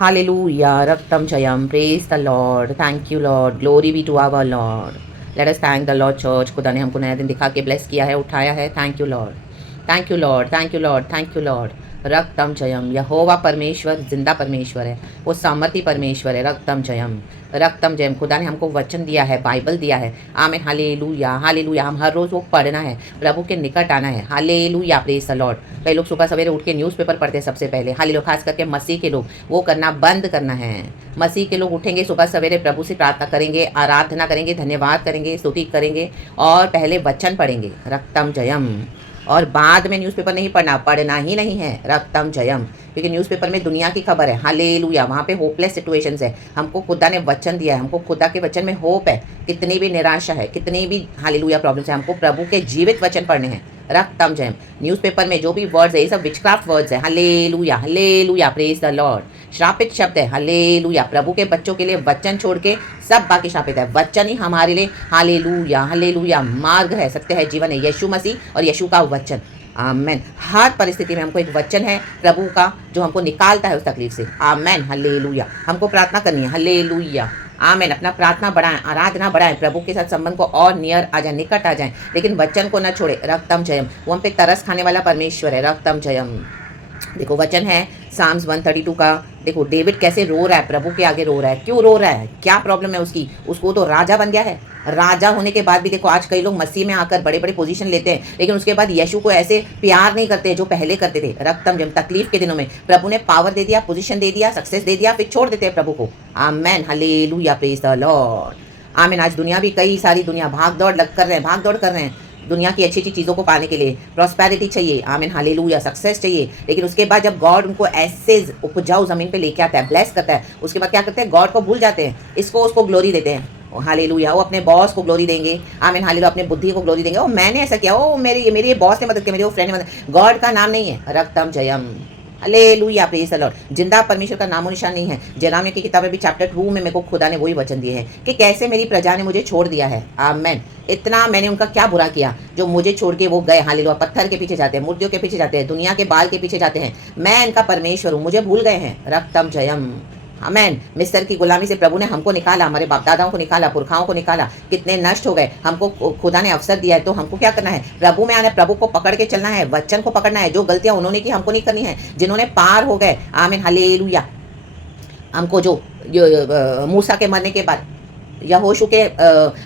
Hallelujah. Raktam Jayam. Praise the Lord. Thank you, Lord. Glory be to our Lord. Let us thank the Lord Church. खुदा ने हमको नया दिन दिखा के ब्लेस किया है, उठाया है. Thank you lord. Thank you lord. Thank you lord. Thank you lord. रक्तम जयम. यहोवा परमेश्वर जिंदा परमेश्वर है, वो सामर्थी परमेश्वर है. रक्तम जयम. रक्तम जयम. खुदा ने हमको वचन दिया है, बाइबल दिया है. आमीन. हालेलुया. हालेलुया. हम हर रोज़ वो पढ़ना है, प्रभु के निकट आना है. हालेलुया. Praise the Lord. कई लोग सुबह सवेरे उठ के न्यूज़पेपर पढ़ते हैं सबसे पहले. हालेलुया. खास करके मसीह के लोग वो करना बंद करना है. मसीह के लोग उठेंगे सुबह सवेरे, प्रभु से प्रार्थना करेंगे, आराधना करेंगे, धन्यवाद करेंगे, स्तुति करेंगे और पहले वचन पढ़ेंगे. रक्तम जयम. और बाद में न्यूज़पेपर नहीं पढ़ना, पढ़ना ही नहीं है. रक्तम जयम. क्योंकि न्यूज़पेपर में दुनिया की खबर है. हालेलुया. वहाँ पे होपलेस सिचुएशंस है. हमको खुदा ने वचन दिया है, हमको खुदा के वचन में होप है. कितनी भी निराशा है, कितनी भी हालेलुया प्रॉब्लम्स है, हमको प्रभु के जीवित वचन पढ़ने हैं. रक्तम जयम. न्यूज़पेपर में जो भी वर्ड्स है ये सब विचक्राफ्ट वर्ड्स है. Hallelujah. Hallelujah. Praise the Lord. श्रापित शब्द है. हालेलुया. प्रभु के बच्चों के लिए वचन छोड़ के सब बाकी श्रापित है. वचन ही हमारे लिए हालेलुया. हालेलुया मार्ग है, सत्य है, जीवन है. यीशु मसीह और यीशु का वचन. आमेन. हर परिस्थिति में हमको एक वचन है प्रभु का जो हमको निकालता है उस तकलीफ से. आमेन. हालेलुया. हमको प्रार्थना करनी है. हालेलुया. आमेन. अपना प्रार्थना बढ़ाएं, आराधना बढ़ाएं, प्रभु के साथ संबंध को और नियर आ जाए, निकट आ जाएं, लेकिन वचन को न छोड़े. रक्तम जयम. वो हम पे तरस खाने वाला परमेश्वर है. रक्तम जयम. देखो वचन है साम्स 132 का. देखो डेविड कैसे रो रहा है, प्रभु के आगे रो रहा है. क्यों रो रहा है, क्या प्रॉब्लम है उसकी? उसको तो राजा बन गया है. राजा होने के बाद भी देखो आज कई लोग मसीह में आकर बड़े बड़े पोजीशन लेते हैं, लेकिन उसके बाद यीशु को ऐसे प्यार नहीं करते जो पहले करते थे. रक्तम जयम. तकलीफ के दिनों में प्रभु ने पावर दे दिया, पोजीशन दे दिया, सक्सेस दे दिया, फिर छोड़ देते हैं प्रभु को. आमेन. हालेलुया. Praise the Lord. आमीन. आज दुनिया भी कई सारी दुनिया भाग दौड़ कर रहे हैं, भाग दौड़ कर रहे हैं दुनिया की अच्छी अच्छी चीज़ों को पाने के लिए. प्रॉस्पेरिटी चाहिए. आमीन. हालेलुया. सक्सेस चाहिए. लेकिन उसके बाद जब गॉड उनको ऐसे उपजाऊ ज़मीन पे लेके आता है, ब्लेस करता है, उसके बाद क्या करते हैं? गॉड को भूल जाते हैं, इसको उसको ग्लोरी देते हैं. हालेलुया. वो अपने बॉस को ग्लोरी देंगे. आमीन. हालेलुया. अपने बुद्धि को ग्लोरी देंगे. ओ मैंने ऐसा किया, ओ मेरी बॉस ने मदद की, मेरी वो फ्रेंड ने मदद. गॉड का नाम नहीं है. रक्तम Jayam. Hallelujah. Praise the Lord. जिंदा परमेश्वर का नामो निशान नहीं है. जेरेमिया की किताब में भी चैप्टर 2 में मेरे को खुदा ने वही वचन दिए हैं कि कैसे मेरी प्रजा ने मुझे छोड़ दिया है. आमेन. इतना मैंने उनका क्या बुरा किया जो मुझे छोड़ के वो गए. हालेलुया. पत्थर के पीछे जाते हैं, मूर्तियों के पीछे जाते हैं, दुनिया के बाल के पीछे जाते हैं. मैं इनका परमेश्वर हूँ, मुझे भूल गए हैं. रक्तम जयम. आमेन. मिस्र की गुलामी से प्रभु ने हमको निकाला, हमारे बाप दादाओं को निकाला, पुरखाओं को निकाला. कितने नष्ट हो गए. हमको खुदा ने अवसर दिया है, तो हमको क्या करना है? प्रभु में आना है, प्रभु को पकड़ के चलना है, वचन को पकड़ना है. जो गलतियां उन्होंने की हमको नहीं करनी है. जिन्होंने पार हो गए. आमीन. हालेलुया. हमको जो मूसा के मरने के बाद यहोशू के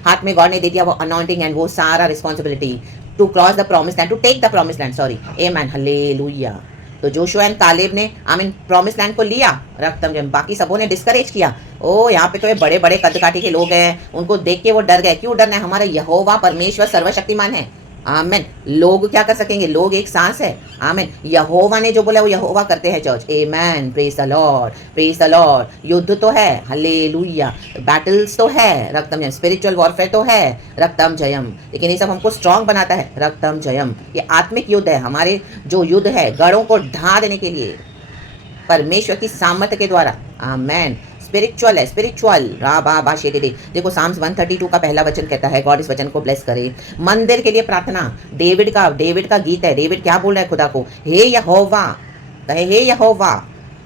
हाथ में गॉड ने दे दिया वो अनॉइंटिंग एंड वो सारा responsibility to cross the promise land, to take the promise land. Sorry. Amen. Hallelujah. तो जोशुआ एंड कालेब ने आमीन प्रॉमिस लैंड को लिया. रक्तम जयम. बाकी सबों ने डिस्करेज किया. ओ यहाँ पे तो ये बड़े बड़े कद काठी के लोग हैं, उनको देख के वो डर गए. क्यों डरना है? हमारा यहोवा परमेश्वर सर्वशक्तिमान है. आमीन. लोग क्या कर सकेंगे? लोग एक सांस है. आमीन. यहोवा ने जो बोला वो यहोवा करते हैं चर्च. आमीन. Praise the lord. Praise the Lord. युद्ध तो है. हालेलुया. बैटल्स तो है. रक्तम जयम. स्पिरिचुअल वॉरफेयर तो है. रक्तम जयम. लेकिन ये सब हमको स्ट्रांग बनाता है. रक्तम जयम. ये आत्मिक युद्ध है. हमारे जो युद्ध है गढ़ों को ढा देने के लिए परमेश्वर की सामर्थ्य के द्वारा. आमेन. स्पिरिचुअल है. स्पिरिचुअल. रा शे दे. देखो साम्स 132 का पहला वचन कहता है, गॉड इस वचन को ब्लेस करे. मंदिर के लिए प्रार्थना. डेविड का गीत है. डेविड क्या बोल रहा है खुदा को? हे यहोवा. कहे हे यहोवा.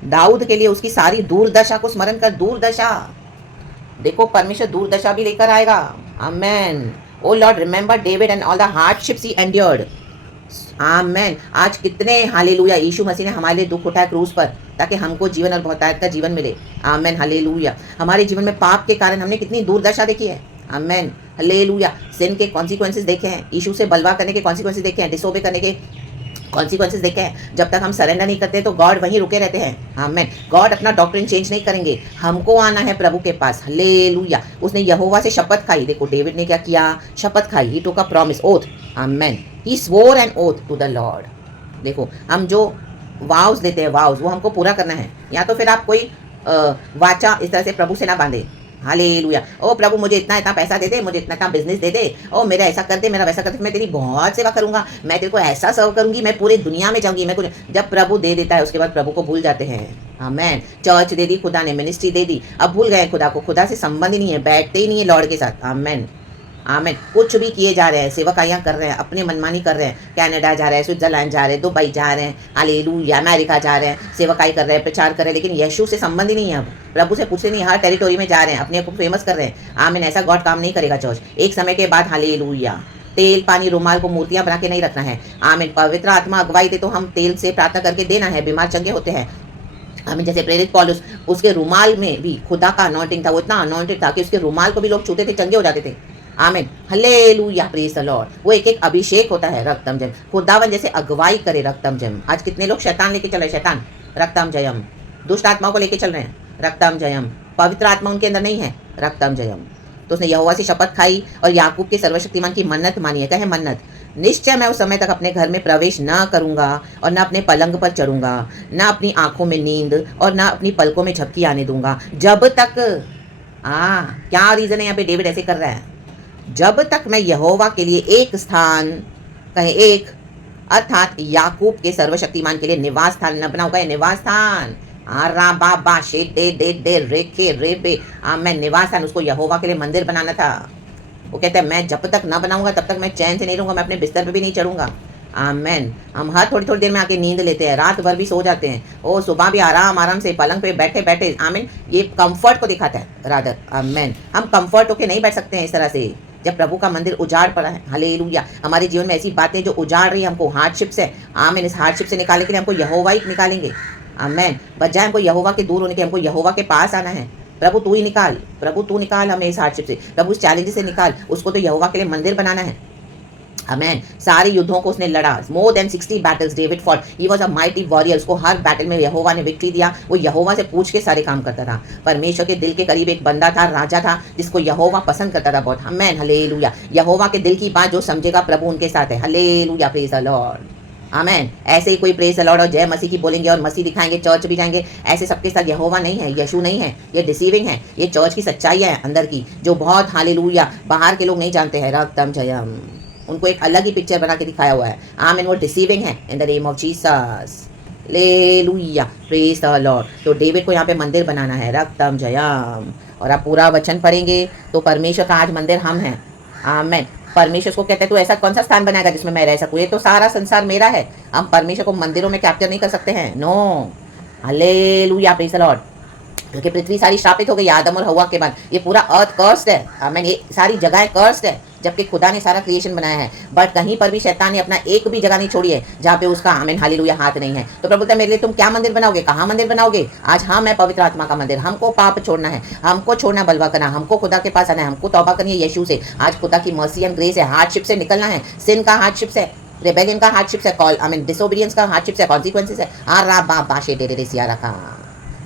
दाऊद के लिए उसकी सारी दूरदशा को स्मरण कर. दूरदशा. देखो परमेश्वर दूरदशा भी लेकर आएगा. Amen. O lord remember David and all the hardships he endured. Amen. आज कितने हालेलुया यीशु मसीह ने हमारे लिए दुख उठाया क्रूस पर, ताकि हमको जीवन और बहुतायत का जीवन मिले. आमेन. हालेलुया. हमारे जीवन में पाप के कारण हमने कितनी दूरदशा देखी है. आमेन. हालेलुया. सिन के कॉन्सिक्वेंसेस देखे हैं, यीशु से बलवा करने के कॉन्सिक्वेंसेस देखे हैं, डिसोबे करने के कॉन्सिक्वेंसेस देखे हैं. जब तक हम सरेंडर नहीं करते तो गॉड वहीं रुके रहते हैं. आमेन. गॉड अपना डॉक्ट्रिन चेंज नहीं करेंगे. हमको आना है प्रभु के पास. हालेलुया. उसने यहोवा से शपथ खाई. देखो डेविड ने क्या किया? शपथ खाई. He took a promise, oath. Amen. He swore an oath to the lord. देखो हम जो वाव्स देते हैं, वाव्स वो हमको पूरा करना है. या तो फिर आप कोई वाचा इस तरह से प्रभु से ना बांधे. हालेलुया. ओ प्रभु मुझे इतना इतना पैसा दे दे, मुझे इतना इतना बिजनेस दे दे, ओ मेरा ऐसा कर दे, मेरा वैसा कर दे, मैं तेरी बहुत सेवा करूंगा, मैं तेरे को ऐसा सर्व करूंगी, मैं पूरी दुनिया में जाऊंगी, मैं कुछ. जब प्रभु दे देता है उसके बाद प्रभु को भूल जाते हैं. आमेन. चर्च दे दी खुदा ने, मिनिस्ट्री दे दी, अब भूल गए खुदा को. खुदा से संबंध ही नहीं है, बैठते ही नहीं है लॉर्ड के साथ. आमेन. आमीन। कुछ भी किए जा रहे हैं, सेवकाइयाँ कर रहे हैं, अपनी मनमानी कर रहे हैं, कनाडा जा रहे हैं, स्विट्जरलैंड जा रहे हैं, दुबई जा रहे हैं, हालेलुया, अमेरिका जा रहे हैं, सेवकाई कर रहे हैं, प्रचार कर रहे हैं, लेकिन यीशु से संबंध ही नहीं है। अब प्रभु से पूछते नहीं, हर टेरिटोरी में जा रहे हैं, अपने को फेमस कर रहे हैं। आमीन। ऐसा गॉड काम नहीं करेगा चर्च। एक समय के बाद हालेलुया, तेल पानी रुमाल को मूर्तियां बना के नहीं रखना है। आमीन। पवित्र आत्मा अगुवाई दे तो हम तेल से प्रार्थना करके देना है, बीमार चंगे होते हैं। हमें जैसे प्रेरित पौलुस, उसके रुमाल में भी खुदा का अनॉइंटिंग था, वो इतना अनॉइंटेड था कि उसके रुमाल को भी लोग छूते थे, चंगे हो जाते थे। आमीन। Hallelujah, praise the Lord. वो एक एक अभिषेक होता है, रक्तम जयम। खुदावन जैसे अगुवाई करे, रक्तम जयम। आज कितने लोग शैतान लेके चल रहे, शैतान, रक्तम जयम। दुष्ट आत्माओं को लेके चल रहे हैं, रक्तम जयम। पवित्र आत्मा उनके अंदर नहीं है, रक्तम जयम। तो उसने यहोवा से शपथ खाई और याकूब के सर्वशक्तिमान की मन्नत मानी है। कहे मन्नत, निश्चय मैं उस समय तक अपने घर में प्रवेश न करूंगा और न अपने पलंग पर चढ़ूंगा, न अपनी आंखों में नींद और न अपनी पलकों में झपकी आने दूंगा, जब तक क्या रीजन है यहाँ पे डेविड ऐसे कर रहा है, जब तक मैं यहोवा के लिए एक स्थान, कहे एक, अर्थात याकूब के सर्वशक्तिमान के लिए निवास स्थान न बनाऊं। कहे निवास स्थान, आरा बाबा शेडे दे दे रेखे रेबे। मैं निवास स्थान, उसको यहोवा के लिए मंदिर बनाना था। वो कहते हैं मैं जब तक ना बनाऊंगा तब तक मैं चैन से नहीं रहूंगा, मैं अपने बिस्तर पे भी नहीं चढ़ूंगा। आमेन। हम हर थोड़ी थोड़ी देर में आके नींद लेते हैं, रात भर भी सो जाते हैं, ओ सुबह भी आराम आराम से पलंग पे बैठे बैठे। आमीन। ये कंफर्ट को दिखाता है रादर। आमेन। हम कंफर्ट होके नहीं बैठ सकते हैं इस तरह से जब प्रभु का मंदिर उजाड़ पड़ा है। हालेलुया। हमारे जीवन में ऐसी बातें जो उजाड़ रही है, हमको हार्डशिप से, आमीन, इस हार्डशिप से निकालने के लिए हमको यहोवा ही निकालेंगे। आमीन। बजाय हमको यहोवा के दूर होने के, हमको यहोवा के पास आना है। प्रभु तू ही निकाल, प्रभु तू निकाल हमें इस हार्डशिप से, प्रभु उस चैलेंज से निकाल। उसको तो यहोवा के लिए मंदिर बनाना है। आमेन। सारे युद्धों को उसने लड़ा, more than 60 battles David fought, he was a mighty warrior. उसको हर बैटल में यहोवा ने विक्ट्री दिया। वो यहोवा से पूछ के सारे काम करता था। परमेश्वर के दिल के करीब एक बंदा था, राजा था, जिसको यहोवा पसंद करता था बहुत। आमेन, हालेलुया। यहोवा के दिल की बात जो समझेगा, प्रभु उनके साथ है। Hallelujah, praise the lord. Amen. ऐसे ही कोई प्रेज द लॉर्ड और जय मसीह की बोलेंगे और मसीह दिखाएंगे, चर्च भी जाएंगे, ऐसे सबके साथ यहोवा नहीं है, यीशु नहीं है। ये डिसीविंग है, ये चर्च की सच्चाई है अंदर की, जो बहुत हालेलुया बाहर के लोग नहीं जानते हैं। रक्तम जयम, उनको एक अलग ही पिक्चर बना के दिखाया हुआ है। आमीन। वो डिसीविंग है इन the name of Jesus. Hallelujah, praise the Lord. तो डेविड को यहाँ पे मंदिर बनाना है, रक्तम जयम। और आप पूरा वचन पढ़ेंगे तो परमेश्वर का आज मंदिर हम हैं। आमीन। परमेश्वर को कहते हैं, तो ऐसा कौन सा स्थान बनाएगा जिसमें मैं रह सकूँ? ये तो सारा संसार मेरा है। हम परमेश्वर को मंदिरों में कैप्चर नहीं कर सकते हैं, no. Hallelujah, praise the Lord. क्योंकि पृथ्वी सारी श्रापित हो गई आदम और हवा के बाद। ये पूरा अर्थ कर्स्ड है। आमीन। ये सारी जगहें कर्स्ड है, जबकि खुदा ने सारा क्रिएशन बनाया है। बट कहीं पर भी शैतान ने अपना एक भी जगह नहीं छोड़ी है जहाँ पे उसका, आमीन, हालेलुया, हाथ नहीं है। तो प्रभु बोलता है, मेरे लिए तुम क्या मंदिर बनाओगे, कहाँ मंदिर बनाओगे? आज हम है पवित्र आत्मा का मंदिर। हमको पाप छोड़ना है, हमको छोड़ना बलवा करना, हमको खुदा के पास आना है, हमको तौबा करनी है यीशु से। आज खुदा की मर्सी एंड ग्रेस है, हार्डशिप से निकलना है, सिन का हार्डशिप है, रेबेलियन का हार्डशिप है, कॉल, आमीन, डिसोबीडियंस का हार्डशिप है, कॉन्सिक्वेंसेस है। आरा बाबा शेडे दे सिया रखा।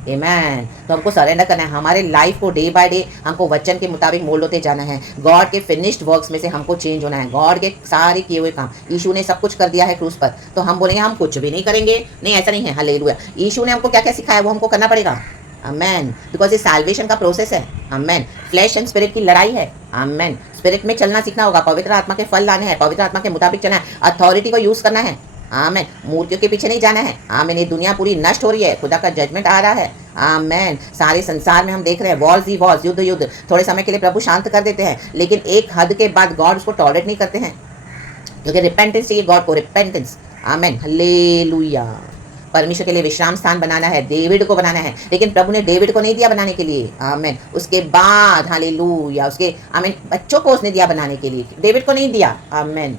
आमेन। तो हमको सरेंडर करना है, हमारे लाइफ को डे बाय डे हमको वचन के मुताबिक मोल्ड होते जाना है। गॉड के फिनिश्ड वर्क्स में से हमको चेंज होना है। गॉड के सारे किए हुए काम, यीशु ने सब कुछ कर दिया है क्रूस पर। तो हम बोलेंगे हम कुछ भी नहीं करेंगे? नहीं, ऐसा नहीं है। हालेलुया। यीशु ने हमको क्या क्या सिखाया वो हमको करना पड़ेगा। आमेन। बिकॉज ये सैल्वेशन का प्रोसेस है। आमेन। फ्लैश एंड स्पिरिट की लड़ाई है। आमेन। स्पिरिट में चलना सीखना होगा, पवित्र आत्मा के फल लाने हैं, पवित्र आत्मा के मुताबिक चलना है, अथॉरिटी को यूज करना है। आमेन। मूर्तियों के पीछे नहीं जाना है। आमेन। ये दुनिया पूरी नष्ट हो रही है, खुदा का जजमेंट आ रहा है। आमेन। सारे संसार में हम देख रहे हैं वॉर्स ही वॉर्स, युद्ध युद्ध। थोड़े समय के लिए प्रभु शांत कर देते हैं, लेकिन एक हद के बाद गॉड उसको टॉलरेट नहीं करते हैं, क्योंकि रिपेंटेंस चाहिए गॉड को, रिपेंटेंस। आमेन, हालेलुया। परमेश्वर के लिए विश्राम स्थान बनाना है, डेविड को बनाना है, लेकिन प्रभु ने डेविड को नहीं दिया बनाने के लिए। आमेन। उसके बाद हालेलुया उसके, आमेन, बच्चों को उसने दिया बनाने के लिए, डेविड को नहीं दिया। आमेन।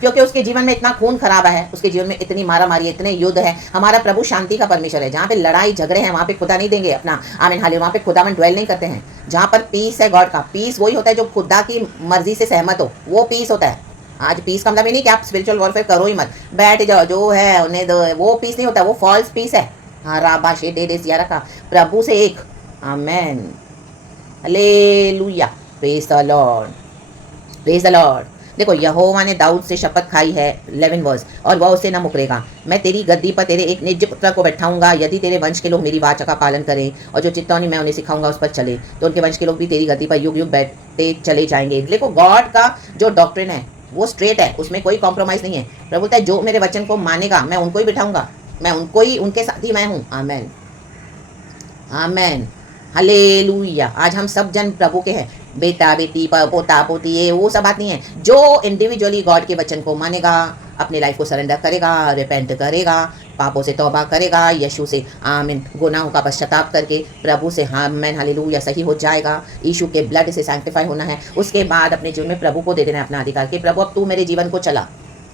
क्योंकि उसके जीवन में इतना खून खराबा है, उसके जीवन में इतनी मारा मारी, इतने युद्ध है। हमारा प्रभु शांति का परमेश्वर है। जहाँ पे लड़ाई झगड़े हैं वहाँ पे खुदा नहीं देंगे अपना। आमीन, हालेलुया। वहाँ पे खुदा में ड्वेल नहीं करते हैं। जहाँ पर पीस है गॉड का, पीस वही होता है जो खुदा की मर्जी से सहमत हो, वो पीस होता है। आज पीस का मतलब ये नहीं कि आप स्पिरिचुअल वॉरफेयर करो ही मत, बैठ जाओ, जो है उन्हें दो, वो पीस नहीं होता, वो फॉल्स पीस है। हाँ, राबाशे दे दे सिया रखा, प्रभु से एक। Amen, hallelujah, praise the lord, praise the lord. देखो, यहोवा ने दाऊद से शपथ खाई है, 11 वर्स, और वह उसे न मुकरेगा। मैं तेरी गद्दी पर तेरे एक निज पुत्र को बैठाऊंगा, यदि तेरे वंश के लोग मेरी वाचा का पालन करें और जो चित्तौनी मैं उन्हें सिखाऊंगा उस पर चले, तो उनके वंश के लोग भी तेरी गद्दी पर युग युग बैठते चले जाएंगे। देखो, गॉड का जो डॉक्ट्रिन है वो स्ट्रेट है, उसमें कोई कॉम्प्रोमाइज़ नहीं है। प्रभु बोलता है जो मेरे वचन को मानेगा मैं उनको ही बिठाऊंगा, मैं उनको ही, उनके साथ ही मैं हूँ। आमेन, आमेन, हालेलुया। आज हम सब जन प्रभु के हैं। बेटा बेटी पोता पोती ये वो सब बात नहीं है। जो इंडिविजुअली गॉड के वचन को मानेगा, अपने लाइफ को सरेंडर करेगा, रिपेंट करेगा, पापों से तौबा करेगा, यीशु से आमीन गुनाहों का पश्चाताप करके प्रभु से आमीन हालेलुया सही हो जाएगा। यीशु के ब्लड से सैंक्टिफाई होना है। उसके बाद अपने जीवन में प्रभु को दे देना है अपना अधिकार कि प्रभु अब तू मेरे जीवन को चला।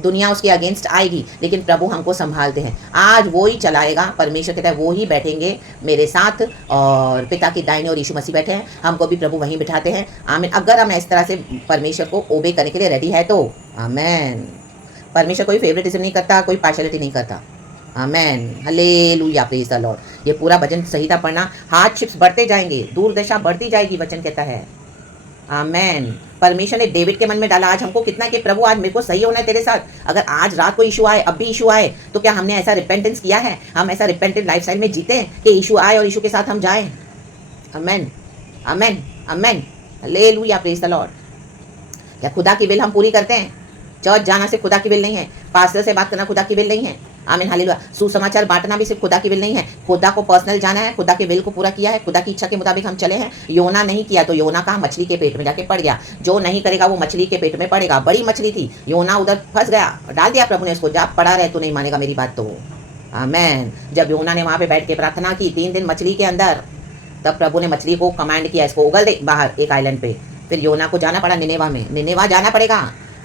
दुनिया उसके अगेंस्ट आएगी लेकिन प्रभु हमको संभालते हैं। आज वो ही चलाएगा। परमेश्वर कहता है वो ही बैठेंगे मेरे साथ और पिता की दाहिने और यीशु मसीह बैठे हैं, हमको भी प्रभु वहीं बिठाते हैं। आमीन। अगर हम इस तरह से परमेश्वर को ओबे करने के लिए रेडी है तो आमीन। परमेश्वर कोई फेवरेटिज्म नहीं करता, कोई पार्शलिटी नहीं करता। आमेन हालेलुया प्रेज द लॉर्ड। ये पूरा वचन सही था पढ़ना। हार्डशिप्स बढ़ते जाएंगे, दूर दशा बढ़ती जाएगी, वचन कहता है। आमेन। परमेश्वर ने डेविड के मन में डाला आज हमको कितना कि प्रभु आज मेरे को सही होना है तेरे साथ। अगर आज रात को इशू आए, अब भी इशू आए, तो क्या हमने ऐसा रिपेंटेंस किया है? हम ऐसा रिपेंटेंट लाइफस्टाइल में जीते हैं कि इशू आए और इशू के साथ हम जाएं। Amen amen amen hallelujah praise the lord. क्या खुदा की विल हम पूरी करते हैं? चर्च जाना सिर्फ खुदा की विल नहीं है, पास्टर से बात करना खुदा की विल नहीं है। आमीन हालेलुया। सुसमाचार बांटना भी सिर्फ खुदा की विल नहीं है। खुदा को पर्सनल जाना है, खुदा के विल को पूरा किया है, खुदा की इच्छा के मुताबिक हम चले हैं। योना नहीं किया तो योना कहाँ मछली के पेट में जाके पड़ गया। जो नहीं करेगा वो मछली के पेट में पड़ेगा। बड़ी मछली थी, योना उधर फंस गया, डाल दिया प्रभु ने उसको, जा पड़ा रहे, तू नहीं मानेगा मेरी बात तो। आमीन। जब योना ने वहाँ पे बैठ के प्रार्थना की 3 दिन मछली के अंदर, तब प्रभु ने मछली को कमांड किया इसको उगल दे बाहर एक आइलैंड पे। फिर योना को जाना पड़ा निनेवा में, निनेवा जाना पड़ेगा।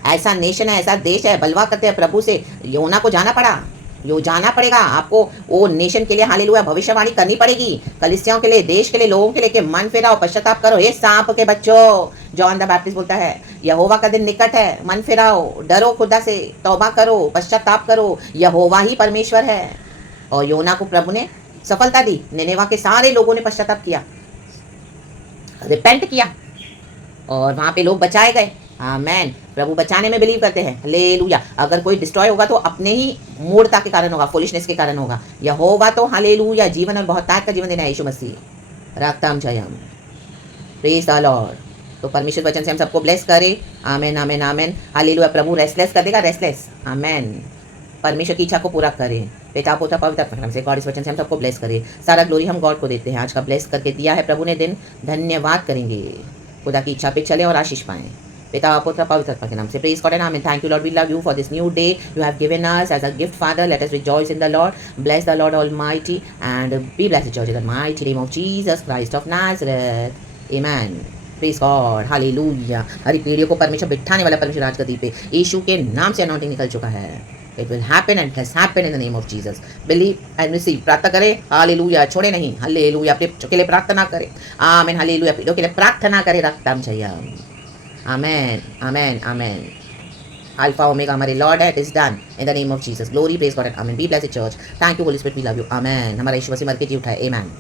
ऐसा नेशन है, ऐसा देश है, बलवा करते हैं प्रभु से, योना को जाना पड़ा। यो जाना पड़ेगा आपको वो नेशन के लिए हालेलुया भविष्यवाणी करनी पड़ेगी, कलीसियाओं के लिए, देश के लिए, लोगों के लिए कि मन फिराओ, पश्चाताप करो। हे सांप के बच्चों, जॉन द बैप्टिस्ट बोलता है यहोवा का दिन निकट है, मन फिराओ, डरो खुदा से, तौबा करो, पश्चाताप करो। यहोवा ही परमेश्वर है। और योना को प्रभु ने सफलता दी। निनेवा के सारे लोगों ने पश्चाताप किया, रिपेंट किया और वहाँ पे लोग बचाए गए। आमेन। प्रभु बचाने में बिलीव करते हैं। हालेलुया। अगर कोई डिस्ट्रॉय होगा तो अपने ही मूर्खता के कारण होगा, फुलिशनेस के कारण होगा। यहोवा तो हालेलुया जीवन और बहुतायत का जीवन देना है। यीशु मसीह रक्तम जयम प्रेज द लॉर्ड। तो परमेश्वर वचन से हम सबको ब्लेस करे। आमेन आमेन आमेन हालेलुया। प्रभु रेस्टलेस कर देगा, रेस्टलेस। आमेन। परमेश्वर की इच्छा को पूरा करें। पिता पुत्र पवित्र आत्मा से गॉड इस वचन से हम सबको ब्लेस करें। सारा ग्लोरी हम गॉड को देते हैं। आज का ब्लेस करके दिया है प्रभु ने दिन, धन्यवाद करेंगे। खुदा की इच्छा पे चले और आशीष पाएं। पिता पुत्र पवित्र आत्मा के नाम से praise God and amen. Thank you lord, we love you for this new day you have given us as a gift father. Let us rejoice in the lord, bless the lord almighty and be blessed church in the mighty name of Jesus Christ of Nazareth. Amen. Praise God hallelujah. हरी पीढ़ियों को परमेश्वर बिठाने वाला परमेश्वर राजगद्दी पे यीशु के नाम से अनॉइंटिंग निकल चुका है। It will happen and has happened in the name of Jesus. Believe and receive. प्रार्थना करें। हालेलुया। छोड़े नहीं। हालेलुया। अपने बच्चों के लिए प्रार्थना करें। आमीन हालेलुया। पीढ़ियों के लिए प्रार्थना करें। रक्तम जयम। Amen amen amen. Alpha omega हमारे लॉर्ड है। It is done in the name of Jesus. Glory praise God and amen. Be blessed church. Thank you holy spirit, we love you. Amen. हमारा यीशु मसीह मर के जी उठा है। आमेन।